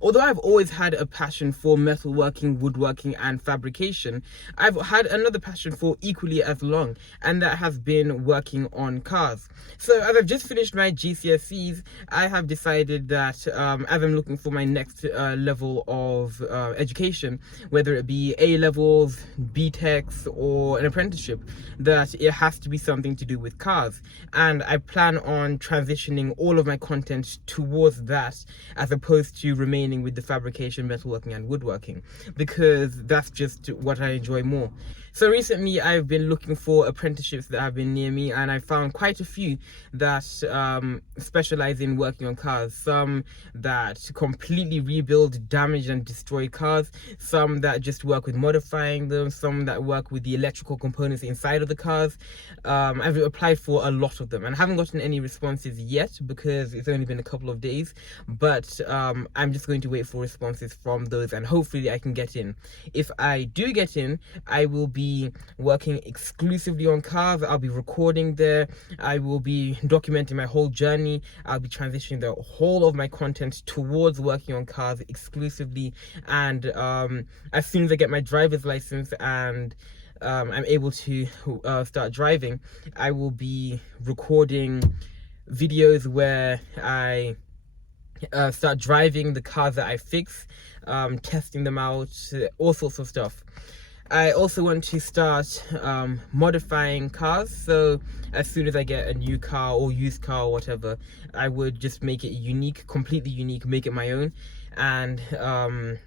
Although I've always had a passion for metalworking, woodworking, and fabrication, I've had another passion for equally as long, and that has been working on cars. So as I've just finished my GCSEs, I have decided that as I'm looking for my next level of education, whether it be A levels, BTECs, or an apprenticeship, that it has to be something to do with cars. And I plan on transitioning all of my content towards that, as opposed to remaining with the fabrication, metalworking, and woodworking, because that's just what I enjoy more. So recently I've been looking for apprenticeships that have been near me, and I found quite a few that specialize in working on cars. Some that completely rebuild damaged and destroyed cars, some that just work with modifying them, some that work with the electrical components inside of the cars. I've applied for a lot of them and I haven't gotten any responses yet because it's only been a couple of days, but I'm just going to wait for responses from those, and hopefully I can get in. If I do get in, I will be working exclusively on cars. I'll be recording there, I will be documenting my whole journey, I'll be transitioning the whole of my content towards working on cars exclusively. And as soon as I get my driver's license and I'm able to start driving, I will be recording videos where I start driving the cars that I fix, testing them out, all sorts of stuff. I also want to start modifying cars, so as soon as I get a new car or used car or whatever, I would just make it unique, completely unique, make it my own, and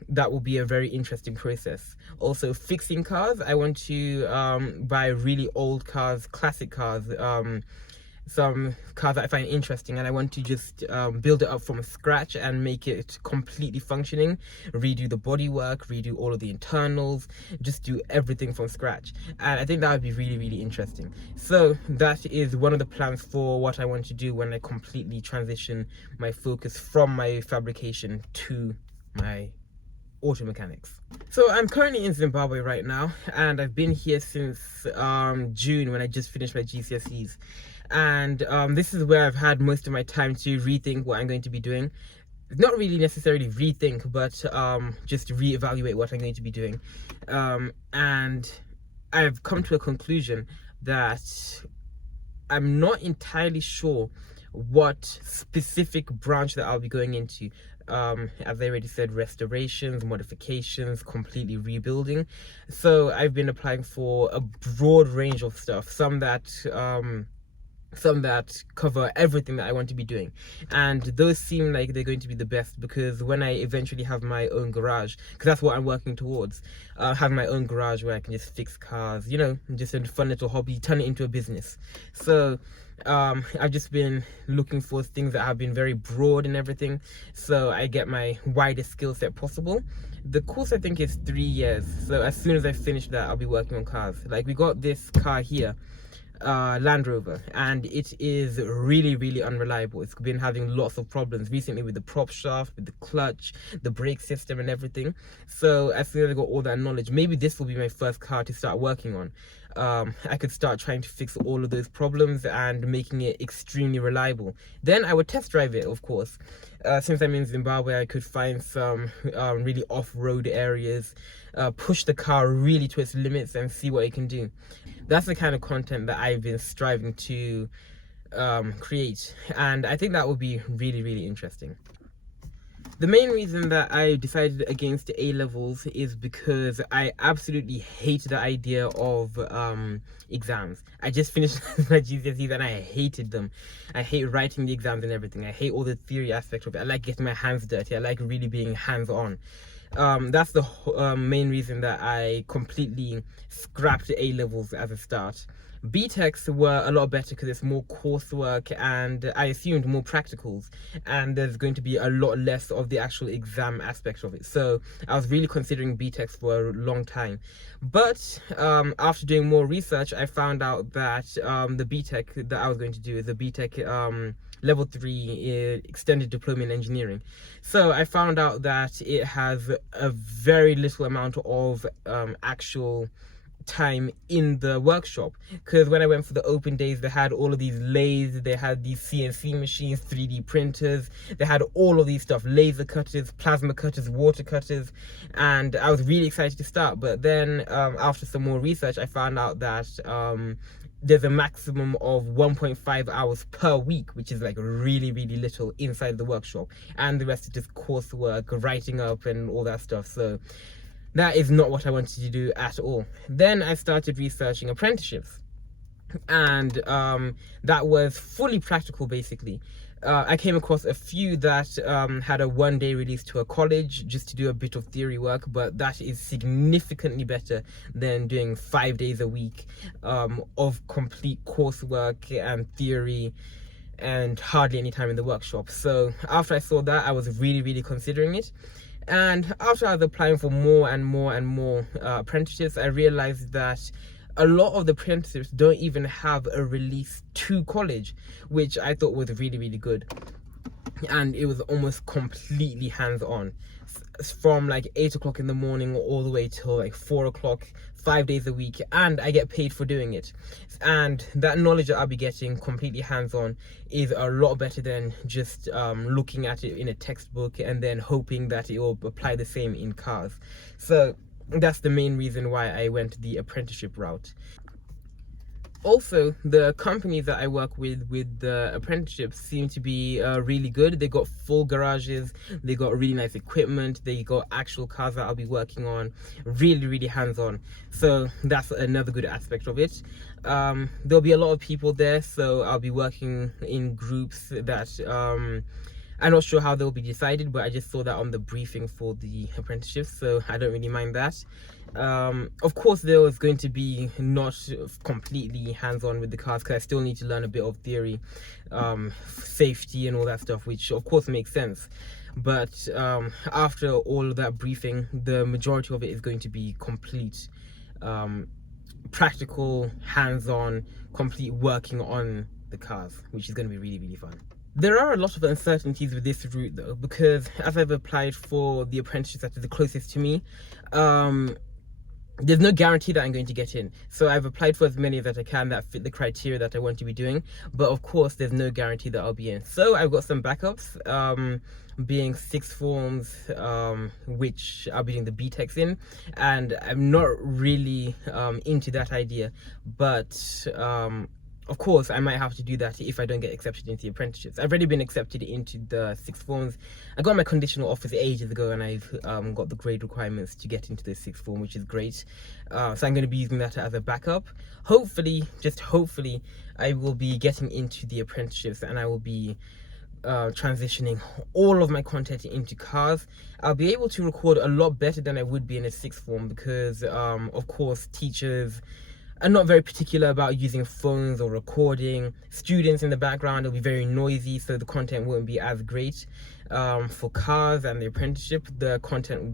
that will be a very interesting process. Also fixing cars, I want to buy really old cars, classic cars, some cars that I find interesting, and I want to just build it up from scratch and make it completely functioning, redo the bodywork, redo all of the internals, just do everything from scratch. And I think that would be really, really interesting. So that is one of the plans for what I want to do when I completely transition my focus from my fabrication to my auto mechanics. So I'm currently in Zimbabwe right now, and I've been here since June, when I just finished my GCSEs. And this is where I've had most of my time to rethink what I'm going to be doing. Not really necessarily rethink, but just reevaluate what I'm going to be doing. And I've come to a conclusion that I'm not entirely sure what specific branch that I'll be going into. As I already said, restorations, modifications, completely rebuilding. So I've been applying for a broad range of stuff, some that cover everything that I want to be doing, and those seem like they're going to be the best, because when I eventually have my own garage, because that's what I'm working towards, having my own garage where I can just fix cars, you know, just a fun little hobby, turn it into a business. So I've just been looking for things that have been very broad and everything, so I get my widest skill set possible. The course I think is 3 years, so as soon as I finish that, I'll be working on cars. Like, we got this car here, Land Rover, and it is really, really unreliable. It's been having lots of problems recently with the prop shaft, with the clutch, the brake system, and everything. So as soon as I got all that knowledge, maybe this will be my first car to start working on. I could start trying to fix all of those problems and making it extremely reliable. Then I would test drive it, of course. Since I'm in Zimbabwe, I could find some really off-road areas, push the car really to its limits and see what it can do. That's the kind of content that I've been striving to create, and I think that would be really, really interesting. The main reason that I decided against A levels is because I absolutely hate the idea of exams. I just finished my GCSEs and I hated them. I hate writing the exams and everything. I hate all the theory aspects of it. I like getting my hands dirty. I like really being hands-on. That's the main reason that I completely scrapped A levels as a start. BTECs were a lot better because it's more coursework and I assumed more practicals, and there's going to be a lot less of the actual exam aspect of it. So I was really considering BTECs for a long time, but after doing more research, I found out that the BTEC that I was going to do is the BTEC level 3 extended diploma in engineering. So I found out that it has a very little amount of actual time in the workshop, because when I went for the open days, they had all of these lathes, they had these CNC machines, 3D printers, they had all of these stuff, laser cutters, plasma cutters, water cutters, and I was really excited to start. But then after some more research, I found out that there's a maximum of 1.5 hours per week, which is like really little inside the workshop, and the rest is just coursework, writing up and all that stuff. So that is not what I wanted to do at all. Then I started researching apprenticeships, and that was fully practical basically. I came across a few that had a one-day release to a college just to do a bit of theory work, but that is significantly better than doing 5 days a week of complete coursework and theory and hardly any time in the workshop. So after I saw that, I was really considering it. And after I was applying for more and more apprenticeships, I realized that a lot of the apprenticeships don't even have a release to college, which I thought was really good. And it was almost completely hands-on, from like 8 o'clock in the morning all the way till like 4 o'clock, 5 days a week, and I get paid for doing it. And that knowledge that I'll be getting completely hands-on is a lot better than just looking at it in a textbook and then hoping that it will apply the same in cars. So that's the main reason why I went the apprenticeship route. Also, the companies that I work with the apprenticeships seem to be really good. They got full garages, they got really nice equipment, they got actual cars that I'll be working on, really hands-on. So that's another good aspect of it. There'll be a lot of people there, so I'll be working in groups that I'm not sure how they'll be decided, but I just saw that on the briefing for the apprenticeship, so I don't really mind that. Of course, there was going to be not completely hands-on with the cars, because I still need to learn a bit of theory, safety and all that stuff, which of course makes sense. But after all of that briefing, the majority of it is going to be complete practical, hands-on, complete working on the cars, which is going to be really fun. There are a lot of uncertainties with this route though, because as I've applied for the apprenticeship that is the closest to me, there's no guarantee that I'm going to get in. So I've applied for as many that I can that fit the criteria that I want to be doing, but of course there's no guarantee that I'll be in. So I've got some backups, being sixth forms, which I'll be doing the BTECs in, and I'm not really into that idea, but of course, I might have to do that if I don't get accepted into the apprenticeships. I've already been accepted into the sixth forms. I got my conditional offers ages ago, and I've got the grade requirements to get into the sixth form, which is great. So I'm going to be using that as a backup. Hopefully, just hopefully, I will be getting into the apprenticeships, and I will be transitioning all of my content into cars. I'll be able to record a lot better than I would be in a sixth form, because of course teachers are not very particular about using phones or recording. Students in the background will be very noisy, so the content won't be as great. For cars and the apprenticeship, the content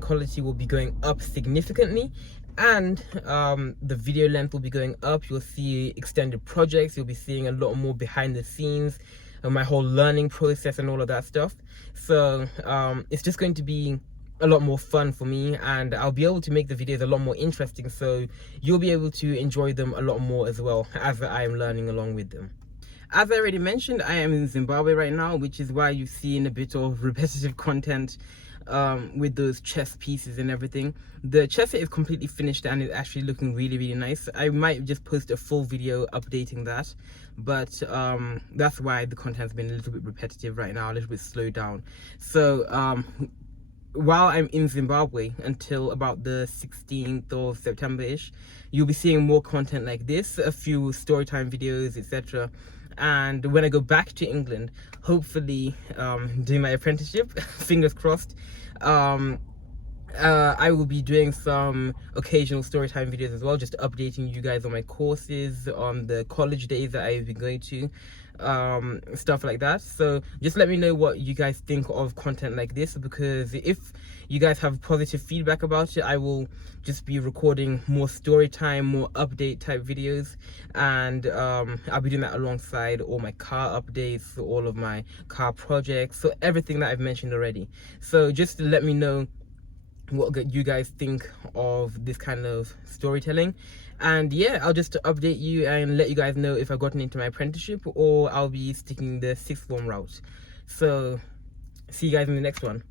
quality will be going up significantly, and the video length will be going up. You'll see extended projects, you'll be seeing a lot more behind the scenes, my whole learning process and all of that stuff. So it's just going to be a lot more fun for me, and I'll be able to make the videos a lot more interesting, so you'll be able to enjoy them a lot more as well as I am learning along with them. As I already mentioned, I am in Zimbabwe right now, which is why you've seen a bit of repetitive content with those chess pieces and everything. The chess set is completely finished and it's actually looking really nice. I might just post a full video updating that, but that's why the content's been a little bit repetitive right now, a little bit slowed down. So while I'm in Zimbabwe until about the 16th of September-ish, you'll be seeing more content like this, a few storytime videos, etc. And when I go back to England, hopefully doing my apprenticeship, fingers crossed, I will be doing some occasional storytime videos as well, just updating you guys on my courses, on the college days that I've been going to, stuff like that. So just let me know what you guys think of content like this, because if you guys have positive feedback about it, I will just be recording more story time, more update type videos, and I'll be doing that alongside all my car updates, all of my car projects, so everything that I've mentioned already. So just let me know what you guys think of this kind of storytelling. And yeah, I'll just update you and let you guys know if I've gotten into my apprenticeship or I'll be sticking the sixth form route. So see you guys in the next one.